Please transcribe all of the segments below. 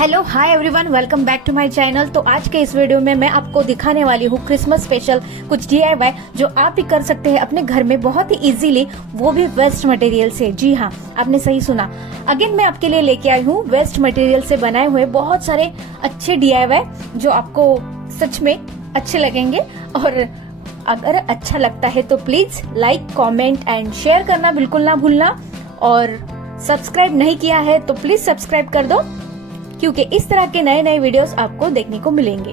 Hello hi everyone, welcome back to my channel. तो आज के इस वीडियो में मैं आपको दिखाने वाली हूँ क्रिसमस स्पेशल कुछ DIY जो आप भी कर सकते हैं अपने घर में बहुत ही इजीली, वो भी वेस्ट मटेरियल से। जी हाँ, आपने सही सुना। अगेन मैं आपके लिए लेके आई हूँ वेस्ट मटेरियल से बनाए हुए बहुत सारे अच्छे DIY जो आपको सच में अच्छे लगेंगे। और अगर अच्छा लगता है तो please like, comment and share करना बिल्कुल ना भूलना। और सब्सक्राइब नहीं किया है तो प्लीज सब्सक्राइब कर दो, क्योंकि इस तरह के नए नए वीडियोस आपको देखने को मिलेंगे।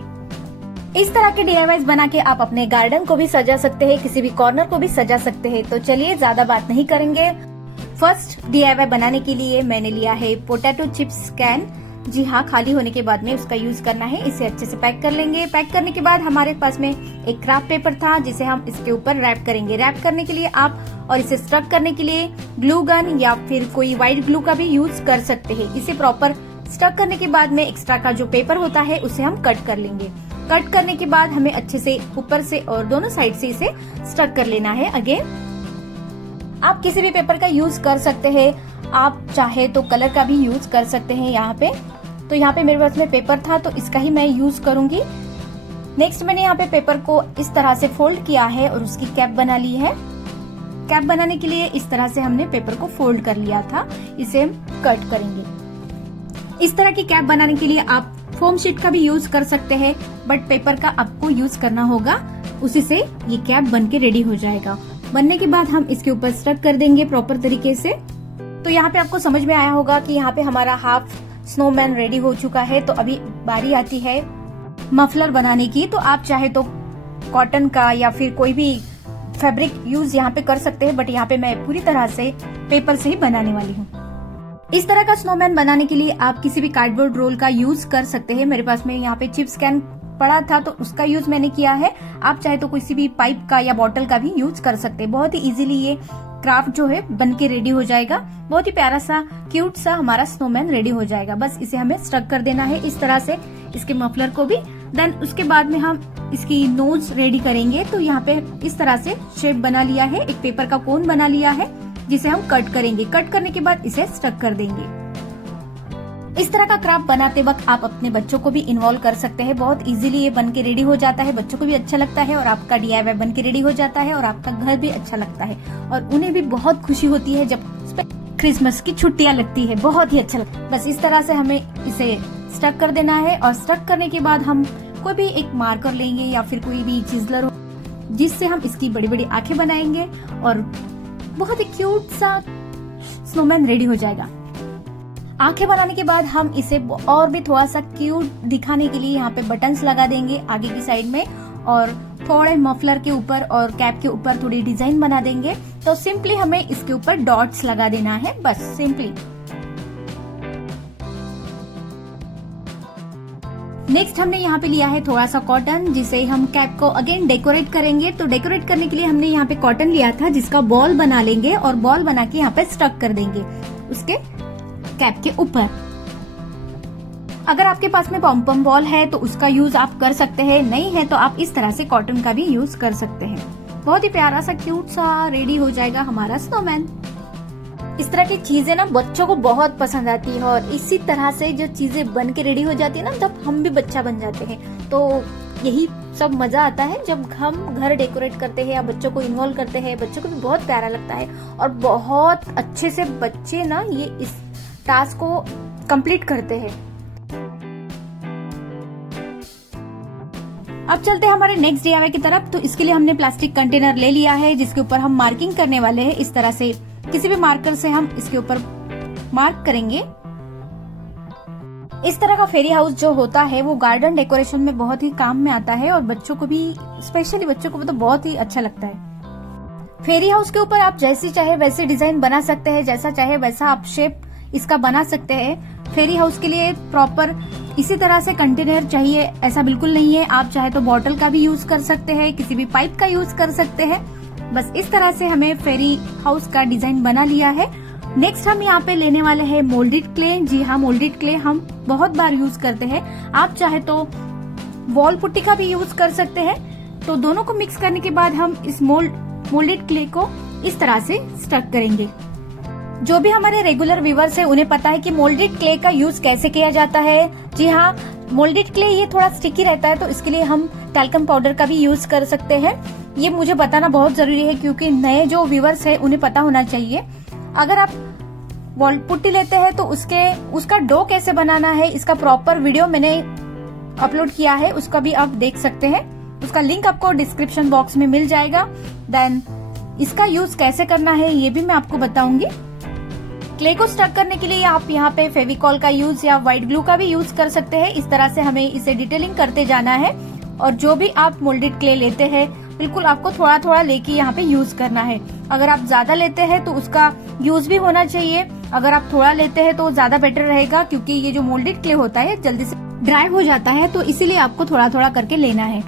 इस तरह के DIYs बना के आप अपने गार्डन को भी सजा सकते हैं, किसी भी कॉर्नर को भी सजा सकते हैं। तो चलिए ज्यादा बात नहीं करेंगे। फर्स्ट DIY बनाने के लिए मैंने लिया है पोटैटो चिप्स कैन। जी हाँ, खाली होने के बाद में उसका यूज करना है। इसे अच्छे से पैक कर लेंगे। पैक करने के बाद हमारे पास में एक क्राफ्ट पेपर था जिसे हम इसके ऊपर रैप करेंगे। रैप करने के लिए आप और इसे स्टक करने के लिए ग्लू गन या फिर कोई व्हाइट ग्लू का भी यूज कर सकते हैं। इसे प्रॉपर स्टक करने के बाद में एक्स्ट्रा का जो पेपर होता है उसे हम कट कर लेंगे। कट करने के बाद हमें अच्छे से ऊपर से और दोनों साइड से इसे स्टक कर लेना है। अगेन आप किसी भी पेपर का यूज कर सकते हैं, आप चाहे तो कलर का भी यूज कर सकते हैं। यहाँ पे मेरे पास में पेपर था तो इसका ही मैं यूज करूंगी। नेक्स्ट मैंने यहाँ पे पेपर को इस तरह से फोल्ड किया है और उसकी कैप बना ली है। कैप बनाने के लिए इस तरह से हमने पेपर को फोल्ड कर लिया था, इसे हम कट करेंगे। इस तरह की कैप बनाने के लिए आप फोम शीट का भी यूज कर सकते हैं, बट पेपर का आपको यूज करना होगा, उसी से ये कैप बन के रेडी हो जाएगा। बनने के बाद हम इसके ऊपर स्टक कर देंगे प्रॉपर तरीके से। तो यहाँ पे आपको समझ में आया होगा कि यहाँ पे हमारा हाफ स्नोमैन रेडी हो चुका है। तो अभी बारी आती है मफलर बनाने की। तो आप चाहे तो कॉटन का या फिर कोई भी फैब्रिक यूज यहाँ पे कर सकते हैं, बट यहाँ पे मैं पूरी तरह से पेपर से ही बनाने वाली हूँ। इस तरह का स्नोमैन बनाने के लिए आप किसी भी कार्डबोर्ड रोल का यूज कर सकते हैं। मेरे पास में यहाँ पे चिप्स कैन पड़ा था तो उसका यूज मैंने किया है। आप चाहे तो किसी भी पाइप का या बॉटल का भी यूज कर सकते हैं। बहुत ही इजीली ये क्राफ्ट जो है बन के रेडी हो जाएगा। बहुत ही प्यारा सा क्यूट सा हमारा स्नोमैन रेडी हो जाएगा। बस इसे हमें स्टक कर देना है इस तरह से, इसके मफलर को भी। देन उसके बाद में हम इसकी नोज रेडी करेंगे। तो यहाँ पे इस तरह से शेप बना लिया है, एक पेपर का कोन बना लिया है जिसे हम कट करेंगे। कट करने के बाद इसे स्टक कर देंगे। इस तरह का क्राफ्ट बनाते वक्त आप अपने बच्चों को भी इन्वॉल्व कर सकते हैं। बहुत इजीली ये बन के रेडी हो जाता है, बच्चों को भी अच्छा लगता है और आपका DIY बन के रेडी हो जाता है और आपका घर भी अच्छा लगता है और उन्हें भी बहुत खुशी होती है जब क्रिसमस की छुट्टियां लगती है। बहुत ही अच्छा लगता है। बस इस तरह से हमें इसे स्टक कर देना है और स्टक करने के बाद हम कोई भी एक मार्कर लेंगे या फिर कोई भी चिजलर हो जिससे हम इसकी बड़ी बड़ी आंखें बनाएंगे और बहुत ही क्यूट सा स्नोमैन रेडी हो जाएगा। आंखें बनाने के बाद हम इसे और भी थोड़ा सा क्यूट दिखाने के लिए यहाँ पे बटन्स लगा देंगे आगे की साइड में और थोड़े मफलर के ऊपर और कैप के ऊपर थोड़ी डिजाइन बना देंगे। तो सिंपली हमें इसके ऊपर डॉट्स लगा देना है, बस सिंपली। नेक्स्ट हमने यहाँ पे लिया है थोड़ा सा कॉटन, जिसे हम कैप को अगेन डेकोरेट करेंगे। तो डेकोरेट करने के लिए हमने यहाँ पे कॉटन लिया था जिसका बॉल बना लेंगे और बॉल बना के यहाँ पे स्टक कर देंगे उसके कैप के ऊपर। अगर आपके पास में पॉम बॉल है तो उसका यूज आप कर सकते हैं, नहीं है तो आप इस तरह से कॉटन का भी यूज कर सकते हैं। बहुत ही प्यारा सा क्यूट सा रेडी हो जाएगा हमारा स्नोमैन। इस तरह की चीजें ना बच्चों को बहुत पसंद आती है और इसी तरह से जो चीजें बन के रेडी हो जाती है ना, तब हम भी बच्चा बन जाते हैं। तो यही सब मजा आता है जब हम घर डेकोरेट करते हैं या बच्चों को इन्वॉल्व करते हैं। बच्चों को भी बहुत प्यारा लगता है और बहुत अच्छे से बच्चे ना ये इस टास्क को कंप्लीट करते हैं। अब चलते हैं हमारे नेक्स्ट DIY की तरफ। तो इसके लिए हमने प्लास्टिक कंटेनर ले लिया है जिसके ऊपर हम मार्किंग करने वाले हैं। इस तरह से किसी भी मार्कर से हम इसके ऊपर मार्क करेंगे। इस तरह का फेरी हाउस जो होता है वो गार्डन डेकोरेशन में बहुत ही काम में आता है और बच्चों को भी, स्पेशली बच्चों को भी तो बहुत ही अच्छा लगता है। फेरी हाउस के ऊपर आप जैसी चाहे वैसे डिजाइन बना सकते हैं, जैसा चाहे वैसा आप शेप इसका बना सकते हैं। फेरी हाउस के लिए प्रॉपर इसी तरह से कंटेनर चाहिए ऐसा बिल्कुल नहीं है। आप चाहे तो बॉटल का भी यूज कर सकते हैं, किसी भी पाइप का यूज कर सकते हैं। बस इस तरह से हमें फेरी हाउस का डिजाइन बना लिया है। नेक्स्ट हम यहाँ पे लेने वाले हैं मोल्डेड क्ले। जी हाँ, मोल्डेड क्ले हम बहुत बार यूज करते हैं। आप चाहे तो वॉल पुट्टी का भी यूज कर सकते हैं। तो दोनों को मिक्स करने के बाद हम इस मोल्डेड क्ले को इस तरह से स्टक करेंगे। जो भी हमारे रेगुलर व्यूवर्स है उन्हें पता है कि मोल्डेड क्ले का यूज कैसे किया जाता है। जी हाँ, मोल्डेड क्ले ये थोड़ा स्टिकी रहता है, तो इसके लिए हम टैल्कम पाउडर का भी यूज कर सकते हैं। ये मुझे बताना बहुत जरूरी है क्योंकि नए जो व्यूवर्स है उन्हें पता होना चाहिए। अगर आप वॉल पुट्टी लेते हैं तो उसका डो कैसे बनाना है, इसका प्रॉपर वीडियो मैंने अपलोड किया है, उसका भी आप देख सकते हैं। उसका लिंक आपको डिस्क्रिप्शन बॉक्स में मिल जाएगा। देन इसका यूज कैसे करना है ये भी मैं आपको बताऊंगी। क्ले को स्टक करने के लिए आप यहाँ पे फेविकॉल का यूज या व्हाइट ग्लू का भी यूज कर सकते हैं। इस तरह से हमें इसे डिटेलिंग करते जाना है। और जो भी आप मोल्डेड क्ले लेते हैं बिल्कुल आपको थोड़ा थोड़ा लेके यहाँ पे यूज करना है। अगर आप ज्यादा लेते हैं तो उसका यूज भी होना चाहिए। अगर आप थोड़ा लेते हैं तो ज्यादा बेटर रहेगा क्योंकि ये जो मोल्डेड क्ले होता है जल्दी से ड्राई हो जाता है, तो इसीलिए आपको थोड़ा थोड़ा करके लेना है।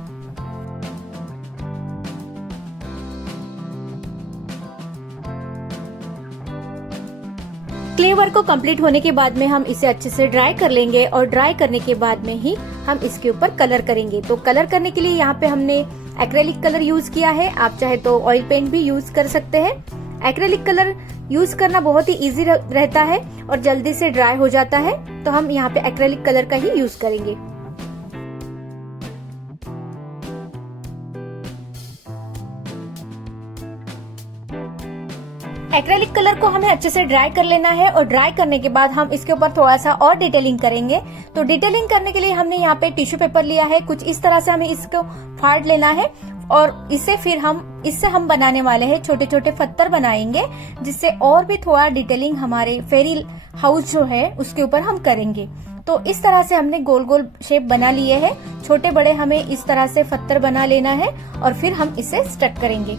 क्ले वर्क को कंप्लीट होने के बाद में हम इसे अच्छे से ड्राई कर लेंगे और ड्राई करने के बाद में ही हम इसके ऊपर कलर करेंगे। तो कलर करने के लिए यहाँ पे हमने एक्रेलिक कलर यूज किया है। आप चाहे तो ऑयल पेंट भी यूज कर सकते हैं। एक्रेलिक कलर यूज करना बहुत ही इजी रहता है और जल्दी से ड्राई हो जाता है, तो हम यहाँ पे एक्रेलिक कलर का ही यूज करेंगे। एक्रेलिक कलर को हमें अच्छे से ड्राई कर लेना है और ड्राई करने के बाद हम इसके ऊपर थोड़ा सा और डिटेलिंग करेंगे। तो डिटेलिंग करने के लिए हमने यहाँ पे टिश्यू पेपर लिया है। कुछ इस तरह से हमें इसको फाड़ लेना है और इससे हम बनाने वाले हैं छोटे छोटे पत्थर बनाएंगे, जिससे और भी थोड़ा डिटेलिंग हमारे फेरी हाउस जो है उसके ऊपर हम करेंगे। तो इस तरह से हमने गोल गोल शेप बना लिए हैं। छोटे बड़े हमें इस तरह से पत्थर बना लेना है और फिर हम इसे स्टक करेंगे।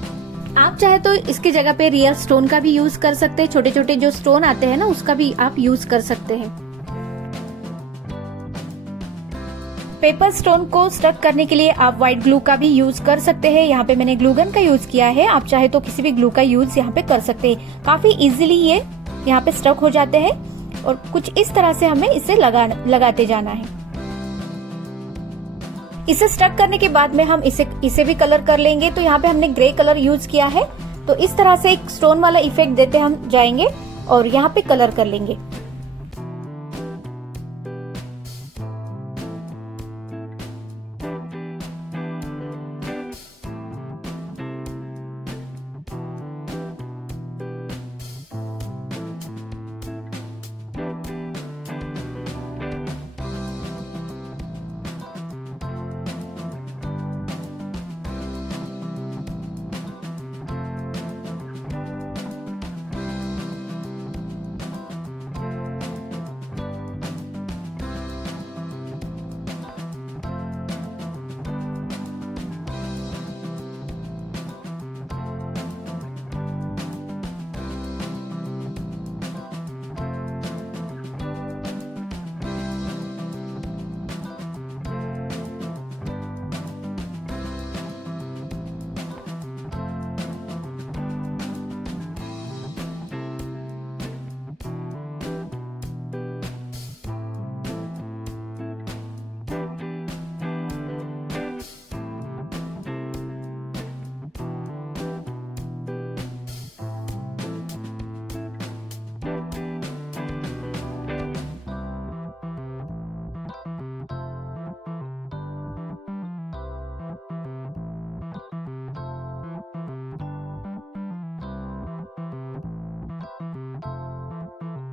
आप चाहे तो इसकी जगह पे रियल स्टोन का भी यूज कर सकते हैं। छोटे छोटे जो स्टोन आते हैं ना, उसका भी आप यूज कर सकते हैं। पेपर स्टोन को स्टक करने के लिए आप व्हाइट ग्लू का भी यूज कर सकते हैं। यहाँ पे मैंने ग्लू गन का यूज किया है। आप चाहे तो किसी भी ग्लू का यूज यहाँ पे कर सकते हैं। काफी इजीली ये यहाँ पे स्टक हो जाते हैं और कुछ इस तरह से हमें इसे लगाते जाना है। इसे स्टक करने के बाद में हम इसे भी कलर कर लेंगे। तो यहाँ पे हमने ग्रे कलर यूज किया है। तो इस तरह से एक स्टोन वाला इफेक्ट देते हम जाएंगे और यहाँ पे कलर कर लेंगे।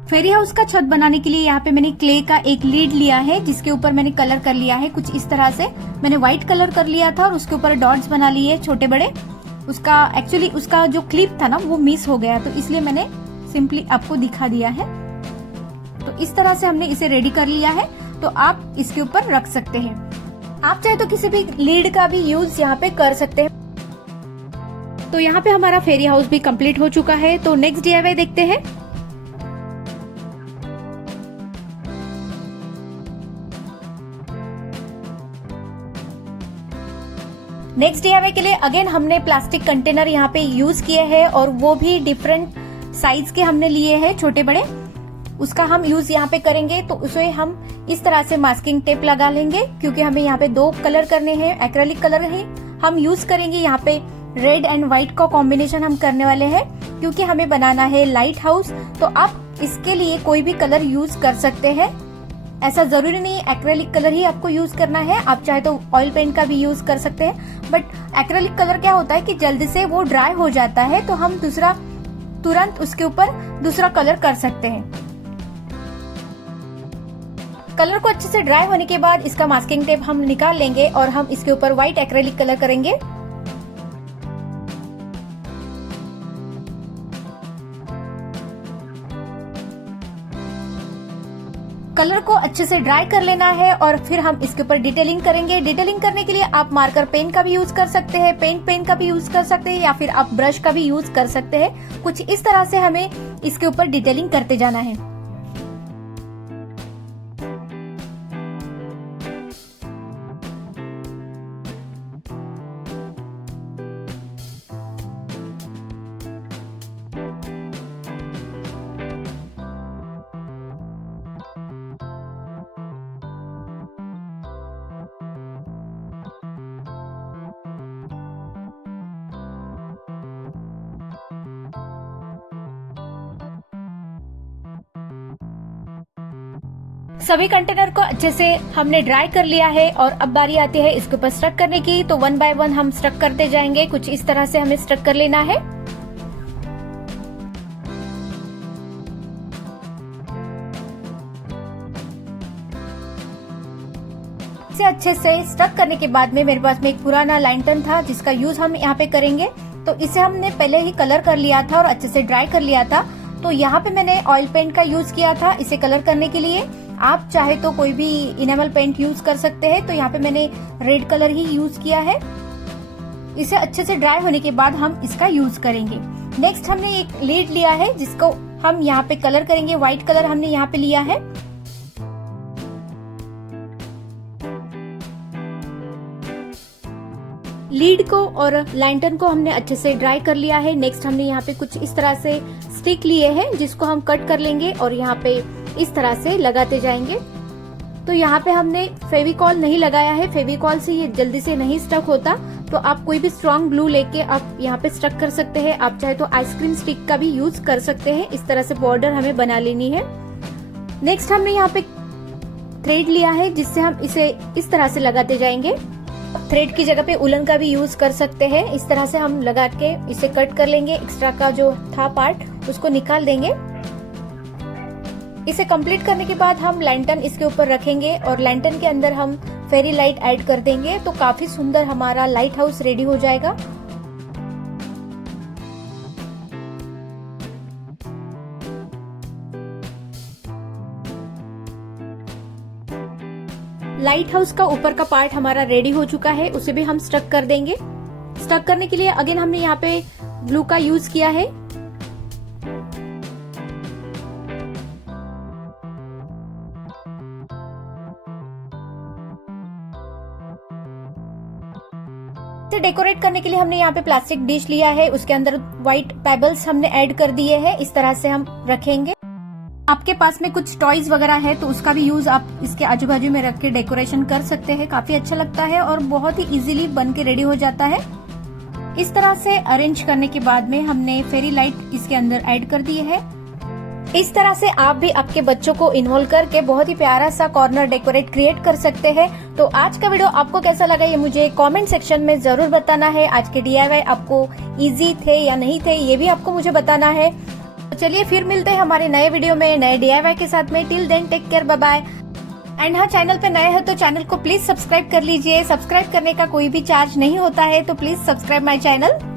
फेरी हाउस का छत बनाने के लिए यहाँ पे मैंने क्ले का एक लीड लिया है, जिसके ऊपर मैंने कलर कर लिया है कुछ इस तरह से। मैंने व्हाइट कलर कर लिया था और उसके ऊपर डॉट्स बना लिए छोटे बड़े। उसका जो क्लिप था ना वो मिस हो गया, तो इसलिए मैंने सिंपली आपको दिखा दिया है। तो इस तरह से हमने इसे रेडी कर लिया है, तो आप इसके ऊपर रख सकते हैं। आप चाहे तो किसी भी लीड का भी यूज यहाँ पे कर सकते हैं। तो यहाँ पे हमारा फेरी हाउस भी कंप्लीट हो चुका है। तो नेक्स्ट DIY देखते हैं। नेक्स्ट DIY के लिए अगेन हमने प्लास्टिक कंटेनर यहाँ पे यूज किए हैं और वो भी डिफरेंट साइज के हमने लिए हैं, छोटे बड़े। उसका हम यूज यहाँ पे करेंगे। तो उसे हम इस तरह से मास्किंग टेप लगा लेंगे, क्योंकि हमें यहाँ पे 2 कलर करने हैं। एक्रेलिक कलर है हम यूज करेंगे यहाँ पे, रेड एंड व्हाइट का कॉम्बिनेशन हम करने वाले हैं, क्योंकि हमें बनाना है लाइट हाउस, तो आप इसके लिए कोई भी कलर यूज कर सकते हैं। ऐसा जरूरी नहीं एक्रेलिक कलर ही आपको यूज करना है, आप चाहे तो ऑयल पेंट का भी यूज कर सकते हैं। बट एक्रेलिक कलर क्या होता है कि जल्दी से वो ड्राई हो जाता है, तो हम तुरंत उसके ऊपर दूसरा कलर कर सकते हैं। कलर को अच्छे से ड्राई होने के बाद इसका मास्किंग टेप हम निकाल लेंगे और हम इसके ऊपर व्हाइट एक्रेलिक कलर करेंगे। कलर को अच्छे से ड्राई कर लेना है और फिर हम इसके ऊपर डिटेलिंग करेंगे। डिटेलिंग करने के लिए आप मार्कर पेन का भी यूज कर सकते हैं, पेंट पेन का भी यूज कर सकते हैं, या फिर आप ब्रश का भी यूज कर सकते हैं। कुछ इस तरह से हमें इसके ऊपर डिटेलिंग करते जाना है। सभी कंटेनर को अच्छे से हमने ड्राई कर लिया है और अब बारी आती है इसके ऊपर स्टक करने की। तो 1 बाय 1 हम स्टक करते जाएंगे। कुछ इस तरह से हमें स्टक कर लेना है। इसे अच्छे से स्टक करने के बाद में मेरे पास में एक पुराना लैंटर्न था जिसका यूज हम यहाँ पे करेंगे। तो इसे हमने पहले ही कलर कर लिया था और अच्छे से ड्राई कर लिया था। तो यहाँ पे मैंने ऑयल पेंट का यूज किया था इसे कलर करने के लिए। आप चाहे तो कोई भी इनेमल पेंट यूज कर सकते हैं। तो यहाँ पे मैंने रेड कलर ही यूज किया है। इसे अच्छे से ड्राई होने के बाद हम इसका यूज करेंगे। नेक्स्ट हमने एक लीड लिया है जिसको हम यहाँ पे कलर करेंगे। व्हाइट कलर हमने यहाँ पे लिया है। लीड को और लैंटर्न को हमने अच्छे से ड्राई कर लिया है। नेक्स्ट हमने यहाँ पे कुछ इस तरह से स्टिक लिए हैं जिसको हम कट कर लेंगे और यहाँ पे इस तरह से लगाते जाएंगे। तो यहाँ पे हमने फेविकॉल नहीं लगाया है, फेविकॉल से ये जल्दी से नहीं स्टक होता। तो आप कोई भी स्ट्रॉन्ग ग्लू लेके आप यहाँ पे स्टक कर सकते हैं। आप चाहे तो आइसक्रीम स्टिक का भी यूज कर सकते हैं। इस तरह से बॉर्डर हमें बना लेनी है। नेक्स्ट हमने यहाँ पे थ्रेड लिया है जिससे हम इसे इस तरह से लगाते जाएंगे। थ्रेड की जगह पे उलन का भी यूज कर सकते हैं। इस तरह से हम लगा के इसे कट कर लेंगे। एक्स्ट्रा का जो था पार्ट उसको निकाल देंगे। इसे कंप्लीट करने के बाद हम लैंटर्न इसके ऊपर रखेंगे और लैंटर्न के अंदर हम फेरी लाइट ऐड कर देंगे। तो काफी सुंदर हमारा लाइट हाउस रेडी हो जाएगा। लाइट हाउस का ऊपर का पार्ट हमारा रेडी हो चुका है, उसे भी हम स्टक कर देंगे। स्टक करने के लिए अगेन हमने यहाँ पे ग्लू का यूज किया है। इसे डेकोरेट करने के लिए हमने यहाँ पे प्लास्टिक डिश लिया है, उसके अंदर व्हाइट पेबल्स हमने ऐड कर दिए हैं। इस तरह से हम रखेंगे। आपके पास में कुछ टॉयज वगैरह है तो उसका भी यूज आप इसके आजू बाजू में रख के डेकोरेशन कर सकते हैं। काफी अच्छा लगता है और बहुत ही इजीली बन के रेडी हो जाता है। इस तरह से अरेंज करने के बाद में हमने फेरी लाइट इसके अंदर ऐड कर दिए है। इस तरह से आप भी आपके बच्चों को इन्वॉल्व करके बहुत ही प्यारा सा कॉर्नर डेकोरेट क्रिएट कर सकते हैं। तो आज का वीडियो आपको कैसा लगा ये मुझे कमेंट सेक्शन में जरूर बताना है। आज के DIY आपको इजी थे या नहीं थे ये भी आपको मुझे बताना है। तो चलिए फिर मिलते हैं हमारे नए वीडियो में नए DIY के साथ में। Till then take care, bye bye. And हाँ, चैनल पे नए हो तो चैनल को प्लीज सब्सक्राइब कर लीजिए। सब्सक्राइब करने का कोई भी चार्ज नहीं होता है, तो प्लीज सब्सक्राइब माय चैनल।